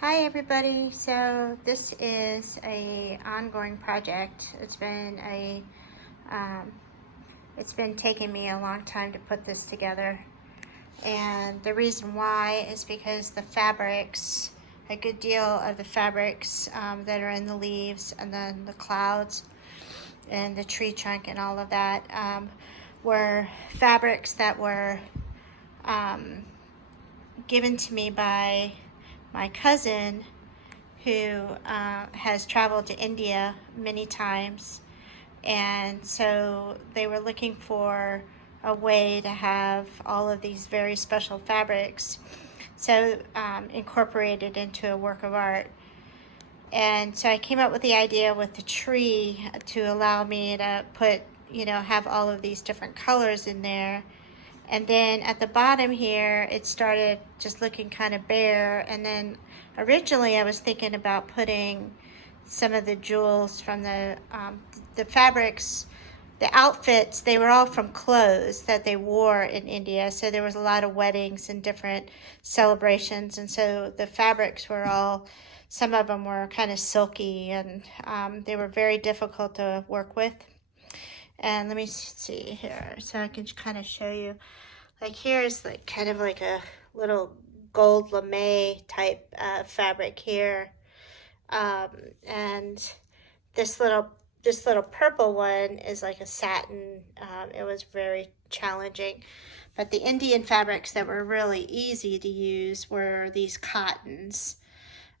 Hi everybody. So this is a ongoing project. Um, it's been taking me a long time to put this together, and the reason why is because a good deal of the fabrics that are in the leaves and then the clouds and the tree trunk and all of that were fabrics that were um, given to me by my cousin who has traveled to India many times. And so they were looking for a way to have all of these very special fabrics incorporated into a work of art. And so I came up with the idea with the tree to allow me to have all of these different colors in there. And then at the bottom here, it started just looking kind of bare. And then originally I was thinking about putting some of the jewels from the fabrics, the outfits, they were all from clothes that they wore in India. So there was a lot of weddings and different celebrations. And so the fabrics were some of them were kind of silky, and they were very difficult to work with. And let me see here, so I can kind of show you. Like here's like kind of like a little gold lame type fabric here, and this little purple one is like a satin. It was very challenging, but the Indian fabrics that were really easy to use were these cottons,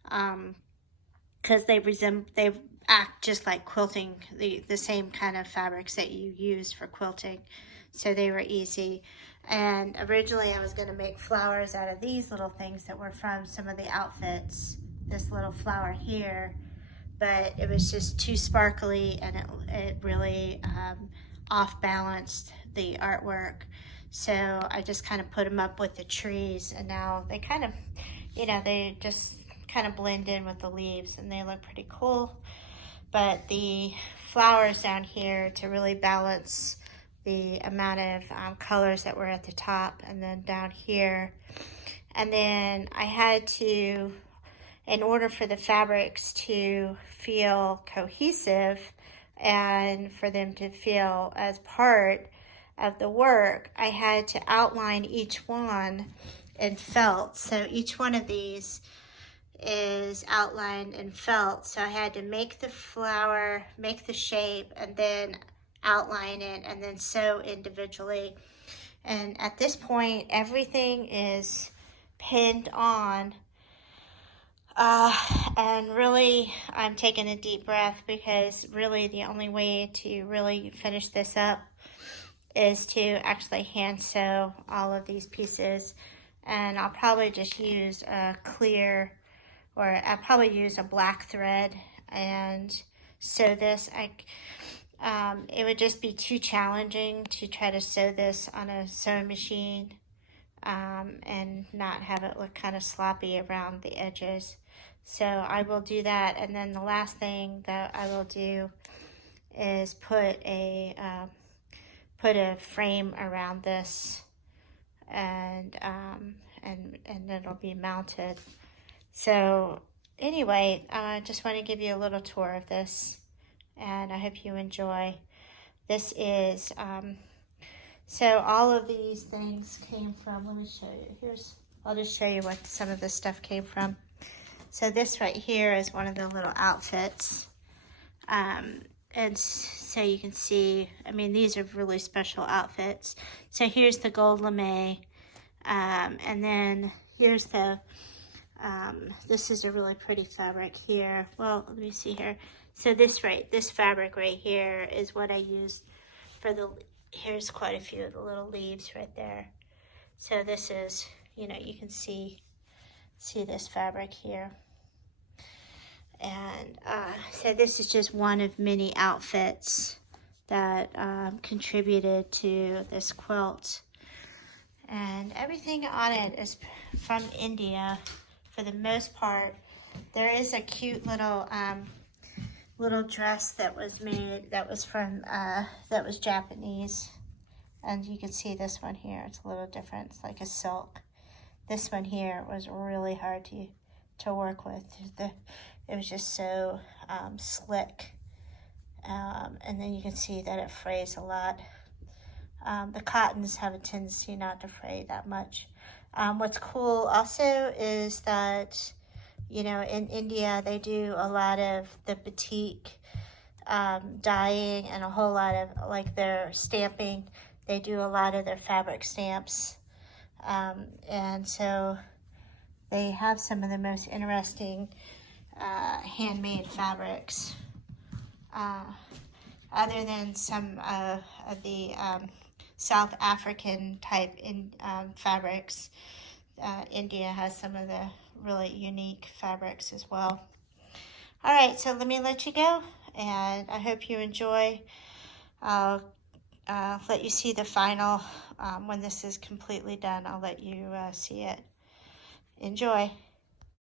because they act just like quilting, the same kind of fabrics that you use for quilting, so they were easy. And originally I was going to make flowers out of these little things that were from some of the outfits, this little flower here, but it was just too sparkly, and it really off balanced the artwork. So I just kind of put them up with the trees, and now they kind of, they just kind of blend in with the leaves, and they look pretty cool. But the flowers down here to really balance the amount of colors that were at the top, and then down here. And then I had to, in order for the fabrics to feel cohesive and for them to feel as part of the work, I had to outline each one in felt. So each one of these is outlined in felt. So I had to make the flower, make the shape, and then outline it, and then sew individually. And at this point, everything is pinned on. And really, I'm taking a deep breath, because really the only way to really finish this up is to actually hand sew all of these pieces. And I'll probably just use a clear, or I'll probably use a black thread and sew this. It would just be too challenging to try to sew this on a sewing machine, and not have it look kind of sloppy around the edges. So I will do that. And then the last thing that I will do is put a frame around this, and it'll be mounted. So anyway, I just want to give you a little tour of this, and I hope you enjoy. This is, so all of these things came from, let me show you. I'll just show you what some of this stuff came from. So this right here is one of the little outfits. And so you can see, I mean, these are really special outfits. So here's the gold lame, and then here's this is a really pretty fabric here. Well, let me see here. So this fabric right here is what I used for here's quite a few of the little leaves right there. So this is, you can see this fabric here. And so this is just one of many outfits that contributed to this quilt. And everything on it is from India for the most part. There is a cute little dress that was made that was from that was Japanese, and you can see this one here. It's a little different. It's like a silk. This one here was really hard to work with. It was just so slick. And then you can see that it frays a lot. The cottons have a tendency not to fray that much. What's cool also is that, you know, in India they do a lot of the batik dyeing and a whole lot of like their stamping. They do a lot of their fabric stamps. And so they have some of the most interesting handmade fabrics. Other than some of the South African type fabrics, India has some of the really unique fabrics as well. All right, so let me let you go, and I hope you enjoy. I'll let you see the final when this is completely done. I'll let you see it. Enjoy.